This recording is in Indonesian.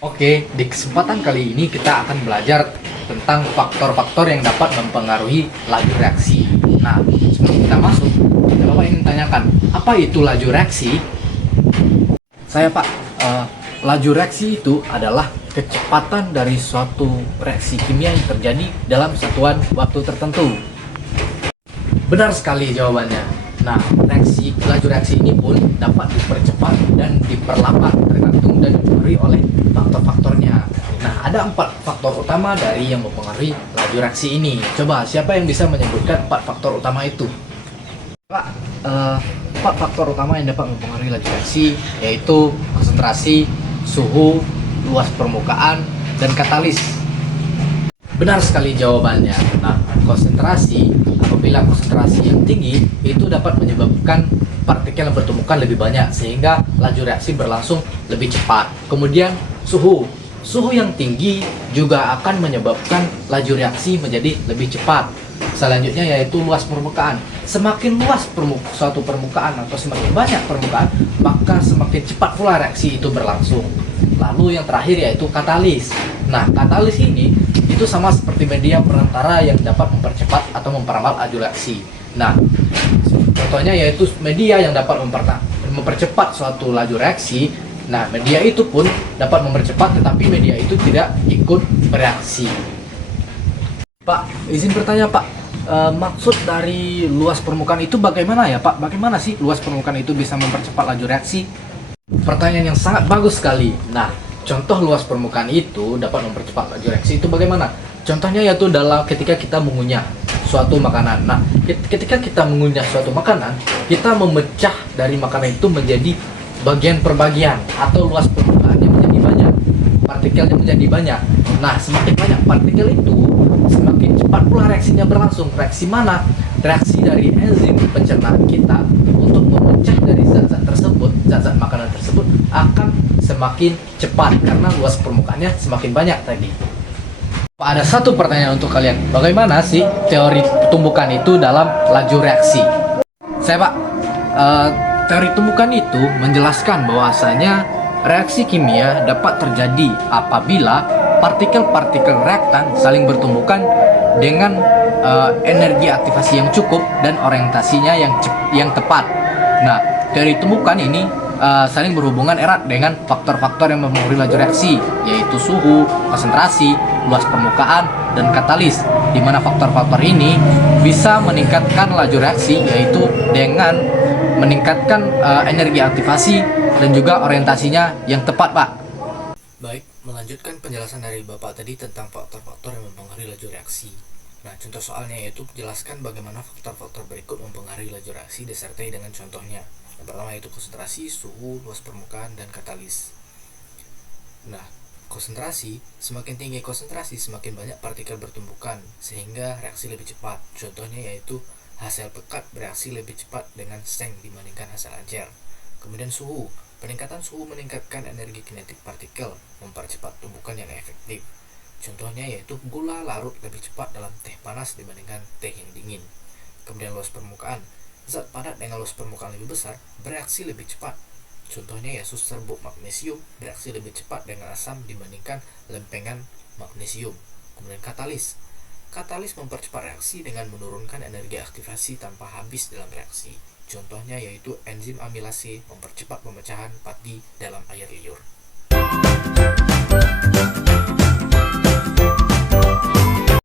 Oke, di kesempatan kali ini kita akan belajar tentang faktor-faktor yang dapat mempengaruhi laju reaksi. Nah, sebelum kita masuk, Bapak ingin tanyakan, apa itu laju reaksi? Saya Pak, laju reaksi itu adalah kecepatan dari suatu reaksi kimia yang terjadi dalam satuan waktu tertentu. Benar sekali jawabannya. Nah, laju reaksi ini pun dapat dipercepat dan diperlambat tergantung dan dipengaruhi oleh faktor-faktornya. Nah, ada 4 faktor utama dari yang mempengaruhi laju reaksi ini. Coba, siapa yang bisa menyebutkan 4 faktor utama itu? Pak, 4 faktor utama yang dapat mempengaruhi laju reaksi yaitu konsentrasi, suhu, luas permukaan, dan katalis. Benar sekali jawabannya. Nah, apabila konsentrasi yang tinggi itu dapat menyebabkan partikel yang bertumbukan lebih banyak sehingga laju reaksi berlangsung lebih cepat. Kemudian suhu yang tinggi juga akan menyebabkan laju reaksi menjadi lebih cepat. Selanjutnya yaitu luas permukaan. Semakin luas suatu permukaan atau semakin banyak permukaan, maka semakin cepat pula reaksi itu berlangsung. Lalu yang terakhir yaitu katalis. Nah, katalis ini itu sama seperti media perantara yang dapat mempercepat atau memperlambat laju reaksi. Nah, contohnya yaitu media yang dapat mempercepat suatu laju reaksi. Nah, media itu pun dapat mempercepat, tetapi media itu tidak ikut bereaksi. Pak, izin bertanya Pak, maksud dari luas permukaan itu bagaimana ya Pak? Bagaimana sih luas permukaan itu bisa mempercepat laju reaksi? Pertanyaan yang sangat bagus sekali. Nah, contoh luas permukaan itu dapat mempercepat laju reaksi itu bagaimana? Contohnya yaitu ketika kita mengunyah suatu makanan. Nah, ketika kita mengunyah suatu makanan, kita memecah dari makanan itu menjadi bagian per bagian atau luas permukaannya menjadi banyak, partikelnya menjadi banyak. Nah, semakin banyak partikel itu, semakin cepat pula reaksinya berlangsung. Reaksi mana? Reaksi dari enzim pencernaan kita untuk memecah dari zat-zat makanan tersebut akan semakin cepat karena luas permukaannya semakin banyak tadi. Pak, ada satu pertanyaan untuk kalian. Bagaimana sih teori tumbukan itu dalam laju reaksi? Pak, teori tumbukan itu menjelaskan bahwasanya reaksi kimia dapat terjadi apabila partikel-partikel reaktan saling bertumbukan dengan energi aktivasi yang cukup dan orientasinya yang tepat. Nah, teori tumbukan ini saling berhubungan erat dengan faktor-faktor yang mempengaruhi laju reaksi, yaitu suhu, konsentrasi, luas permukaan, dan katalis, di mana faktor-faktor ini bisa meningkatkan laju reaksi, yaitu dengan meningkatkan energi aktivasi dan juga orientasinya yang tepat, Pak. Baik, melanjutkan penjelasan dari Bapak tadi tentang faktor-faktor yang mempengaruhi laju reaksi. Nah, contoh soalnya yaitu jelaskan bagaimana faktor-faktor berikut mempengaruhi laju reaksi disertai dengan contohnya. Yang pertama yaitu konsentrasi, suhu, luas permukaan, dan katalis. Nah, konsentrasi, semakin tinggi konsentrasi, semakin banyak partikel bertumbukan, sehingga reaksi lebih cepat. Contohnya yaitu hasil pekat bereaksi lebih cepat dengan seng dibandingkan hasil acer. Kemudian suhu, peningkatan suhu meningkatkan energi kinetik partikel, mempercepat tumbukan yang efektif. Contohnya yaitu gula larut lebih cepat dalam teh panas dibandingkan teh yang dingin. Kemudian luas permukaan, zat padat dengan luas permukaan lebih besar bereaksi lebih cepat. Contohnya yaitu serbuk magnesium bereaksi lebih cepat dengan asam dibandingkan lempengan magnesium. Kemudian katalis mempercepat reaksi dengan menurunkan energi aktivasi tanpa habis dalam reaksi. Contohnya yaitu enzim amilase mempercepat pemecahan pati dalam air liur.